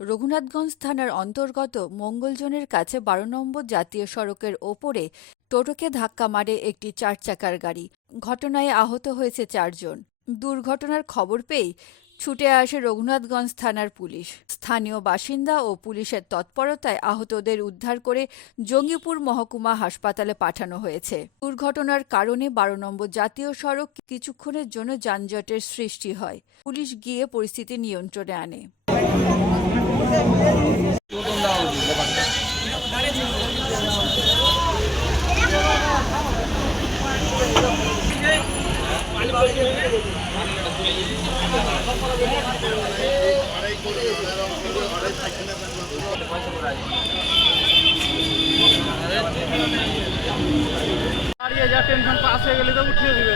রঘুনাথগঞ্জ থানার অন্তর্গত মঙ্গলজনের কাছে ১২ নম্বর জাতীয় সড়কের ওপরে টোটোকে ধাক্কা মারে একটি ৪ চাকার গাড়ি। ঘটনায় আহত হয়েছে ৪ জন। দুর্ঘটনার খবর পেয়েই ছুটে আসে রঘুনাথগঞ্জ থানার পুলিশ। স্থানীয় বাসিন্দা ও পুলিশের তৎপরতায় আহতদের উদ্ধার করে জঙ্গিপুর মহকুমা হাসপাতালে পাঠানো হয়েছে। দুর্ঘটনার কারণে ১২ নম্বর জাতীয় সড়ক কিছুক্ষণের জন্য যানজটের সৃষ্টি হয়। পুলিশ গিয়ে পরিস্থিতি নিয়ন্ত্রণে আনে। দাঁড়িয়ে যা টেনশন পাস হয়ে গেলে তো উঠিয়ে দিবে।